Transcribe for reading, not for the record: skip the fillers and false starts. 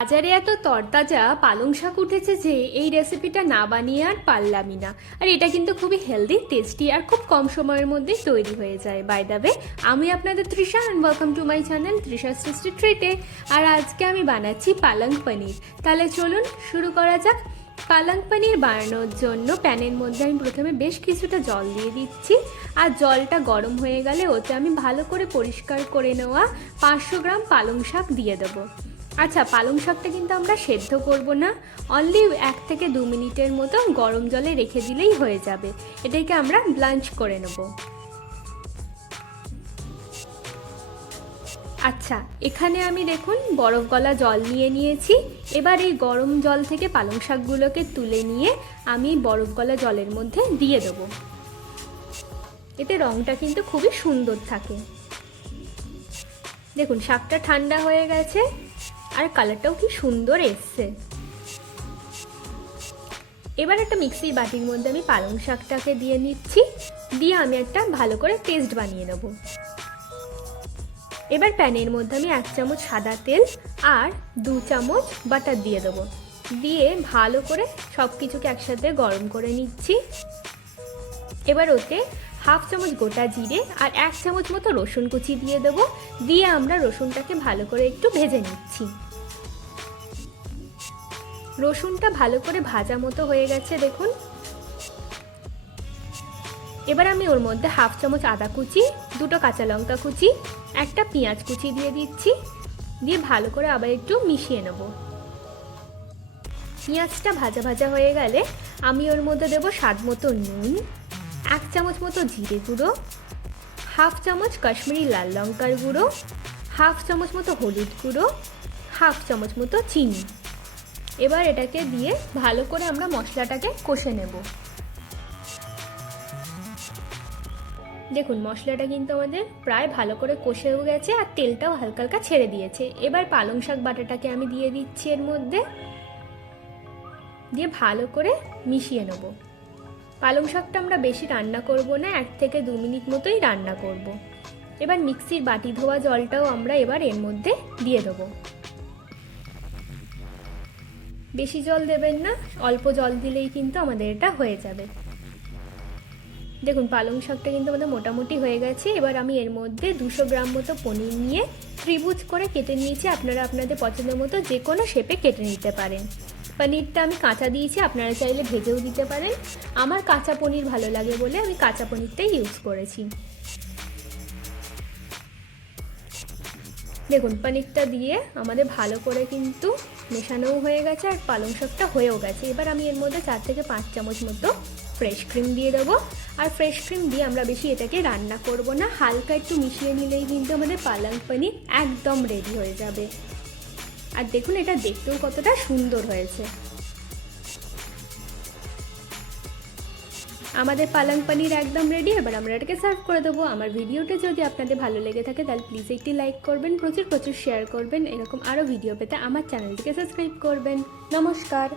বাজারে এত তরতাজা পালং শাক উঠেছে যে এই রেসিপিটা না বানিয়ে আর পারলামই না। আর এটা কিন্তু খুবই হেলদি, টেস্টি আর খুব কম সময়ের মধ্যে তৈরি হয়ে যায়। বাই দ্য ওয়ে, আমি আপনাদের Trisha and welcome to my channel Trisha's tasty ট্রিটে। আর আজকে আমি বানাচ্ছি পালং পনির। তাহলে চলুন শুরু করা যাক। পালং পনির বানানোর জন্য প্যানের মধ্যে আমি প্রথমে বেশ কিছুটা জল দিয়ে দিচ্ছি। আর জলটা গরম হয়ে গেলে ওতে আমি ভালো করে পরিষ্কার করে নেওয়া 500 গ্রাম পালং শাক দিয়ে দেবো। আচ্ছা, পালং শাকটা কিন্তু আমরা সেদ্ধ করব না, অনলি 1 থেকে 2 মিনিটের মতো গরম জলে রেখে দিলেই হয়ে যাবে। এটাকে আমরা ব্লাঞ্চ করে নেব। আচ্ছা, এখানে আমি দেখুন বরফ গলা জল নিয়ে নিয়েছি। এবার এই গরম জল থেকে পালং শাকগুলোকে তুলে নিয়ে আমি বরফ গলা জলের মধ্যে দিয়ে দেবো। এতে রঙটা কিন্তু খুবই সুন্দর থাকে। দেখুন শাকটা ঠান্ডা হয়ে গেছে আর কালারটাও কি সুন্দর এসছে। এবার একটা মিক্সির বাটির মধ্যে আমি পালং শাকটাকে দিয়ে নিচ্ছি, দিয়ে আমি একটা ভালো করে পেস্ট বানিয়ে নেব। এবার প্যানের মধ্যে আমি 1 চামচ সাদা তেল আর 2 চামচ বাটার দিয়ে দেবো। দিয়ে ভালো করে সব কিছুকে একসাথে গরম করে নিচ্ছি। এবার ওতে 1/2 চামচ গোটা জিরে আর 1 চামচ মতো রসুন কুচি দিয়ে দেবো। দিয়ে আমরা রসুনটাকে ভালো করে একটু ভেজে নিচ্ছি। রসুনটা ভালো করে ভাজা মতো হয়ে গেছে দেখুন। এবার আমি ওর মধ্যে 1/2 চামচ আদা কুচি, 2টো কাঁচা লঙ্কা কুচি, একটা পেঁয়াজ কুচি দিয়ে দিচ্ছি। দিয়ে ভালো করে আবার একটু মিশিয়ে নেব। পেঁয়াজটা ভাজা ভাজা হয়ে গেলে আমি ওর মধ্যে দেবো স্বাদ মতো নুন, 1 চামচ মতো জিরে গুঁড়ো, 1/2 চামচ কাশ্মীরি লাল লঙ্কার গুঁড়ো, 1/2 চামচ মতো হলুদ গুঁড়ো, 1/2 চামচ মতো চিনি। এবার এটাকে দিয়ে ভালো করে আমরা মশলাটাকে কষে নেব। দেখুন মশলাটা কিন্তু আমাদের প্রায় ভালো করে কষেও গেছে আর তেলটাও হালকা হালকা ছেড়ে দিয়েছে। এবার পালং শাক বাটাটাকে আমি দিয়ে দিচ্ছি এর মধ্যে, দিয়ে ভালো করে মিশিয়ে নেব। পালং শাকটা আমরা বেশি রান্না করব না, 1 থেকে 2 মিনিট মতোই রান্না করব। এবার মিক্সির বাটি ধোয়া জলটাও আমরা এবার এর মধ্যে দিয়ে দেবো। বেশি জল দেবেন না, অল্প জল দিলেই কিন্তু আমাদের এটা হয়ে যাবে। দেখুন পালং শাকটা কিন্তু আমাদের মোটামুটি হয়ে গেছে। এবার আমি এর মধ্যে 200 গ্রাম মতো পনির নিয়ে ত্রিভুজ করে কেটে নিয়েছি। আপনারা আপনাদের পছন্দ মতো যে কোনো শেপে কেটে নিতে পারেন। পনিরটা আমি কাঁচা দিয়েছি, আপনারা চাইলে ভেজেও দিতে পারেন। আমার কাঁচা পনির ভালো লাগে বলে আমি কাঁচা পনিরটাই ইউজ করেছি। দেখুন পনিরটা দিয়ে আমাদের ভালো করে কিন্তু মেশানোও হয়ে গেছে আর পালং শাকটা হয়েও গেছে। এবার আমি এর মধ্যে 4 থেকে 5 চামচ মতো ফ্রেশ ক্রিম দিয়ে দেবো। আর ফ্রেশ ক্রিম দিয়ে আমরা বেশি এটাকে রান্না করব না, হালকা একটু মিশিয়ে নিলেই কিন্তু আমাদের পালং পনির একদম রেডি হয়ে যাবে। আর দেখুন এটা দেখতেও কতটা সুন্দর হয়েছে। আমাদের পালং পনির একদম রেডি। এবার আমরা এটাকে সার্ভ করে দেবো। আমার ভিডিওটা যদি আপনাদের ভালো লেগে থাকে তাহলে প্লিজ একটি লাইক করবেন, প্রচুর প্রচুর শেয়ার করবেন। এরকম আরও ভিডিও পেতে আমার চ্যানেলটিকে সাবস্ক্রাইব করবেন। নমস্কার।